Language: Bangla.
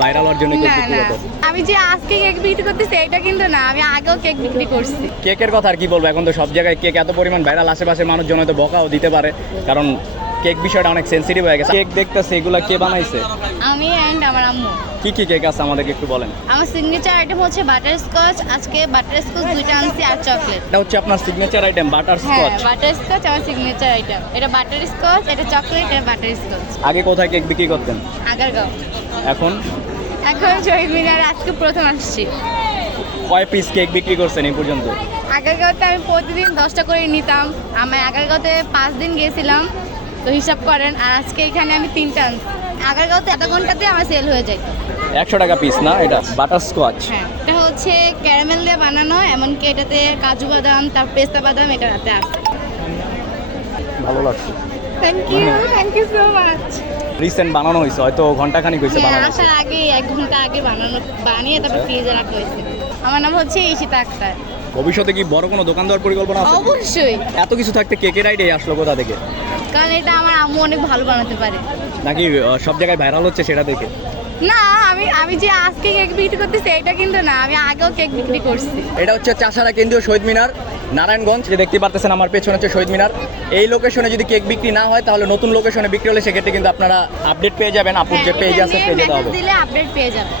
ভাইরাল হওয়ার জন্য কেক না বিক্রি না করতেছে। আমি যে আজকে কেক বিক্রি করতেছি এটা কিন্তু না, আমি আগেও কেক বিক্রি করছি। কেকের কথা আর কি বলবো, এখন তো সব জায়গায় কেক এত পরিমাণ ভাইরাল, আশেপাশের মানুষজন হয়তো বকাও দিতে পারে, কারণ কেক বিষয়টা অনেক সেন্সিটিভ হয়ে গেছে। কেক দেখতেছে, এগুলা কে বানাইছে? আমি অ্যান্ড আমার আম্মু। কি কি কেক আছে আমাদেরকে একটু বলেন। আমার সিগনেচার আইটেম হচ্ছে বাটারস্কচ, আজকে বাটারস্কচ দুইটা আনছি আর চকলেট। এটা হচ্ছে আপনার সিগনেচার আইটেম বাটার হ্যাঁ স্কচ। বাটারস্কচ আমার সিগনেচার আইটেম। এটা বাটারস্কচ, এটা চকলেট, এটা বাটারস্কচ। আগে কোথায় কেক বিক্রি করতেন? আগারগাঁও। এখন এখন শহীদ মিনারে আজকে প্রথম আসছি। কয় পিস কেক বিক্রি করছেন এই পর্যন্ত? আগারগাঁওতে আমি প্রতিদিন 10টা করে নিতাম। আমি আগারগাঁওতে 5 দিন গিয়েছিলাম, তো হিসাব করেন। আর আজকে এখানে আমি 3টা আনছি। আগারগাঁওতে এত ঘন্টাতে আমার সেল হয়ে যায়। 100 টাকা পিস না এটা বাটার স্কচ? হ্যাঁ, এটা হচ্ছে ক্যারামেল দিয়ে বানানো, এমনকি এটাতে কাজু বাদাম, তার পেস্তা বাদাম এটাতে আছে। ভালো লাগছে। Thank you so much. Recent বানানো হয়েছে, হয়তো ঘন্টাখানিক হয়েছে হ্যাঁ, বানানো। আসার আগে 1 ঘন্টা আগে বানিয়ে তারপর ফ্রিজে রাখা হয়েছে। আমার নাম হচ্ছে ঈশিতা আক্তার। ভবিষ্যতে কি বড় কোনো দোকান দেওয়ার পরিকল্পনা আছে? অবশ্যই, এত কিছু থাকতে কেকের আইডিয়া আসলো কোথা থেকে? কারণ এটা আমার আম্মু অনেক ভালো বানাতে পারে। নাকি সব জায়গায় ভাইরাল হচ্ছে সেটা দেখে? না, আমি যে আজকে কেক বিক্রি করতেছি এটা কিন্তু না, আমি আগেও কেক বিক্রি করছি। এটা হচ্ছে চাষারা কেন্দ্রীয় শহীদ মিনার, নারায়ণগঞ্জ। যে দেখতে পারতেছেন আমার পেছনে হচ্ছে শহীদ মিনার। এই লোকেশনে যদি কেক বিক্রি না হয়, তাহলে নতুন লোকেশনে বিক্রি হলে সেক্ষেত্রে কিন্তু আপনারা আপডেট পেয়ে যাবেন। আপুর যে পেজ আছে পেজে দেওয়া হবে। দিলে আপডেট পেয়ে যাবেন।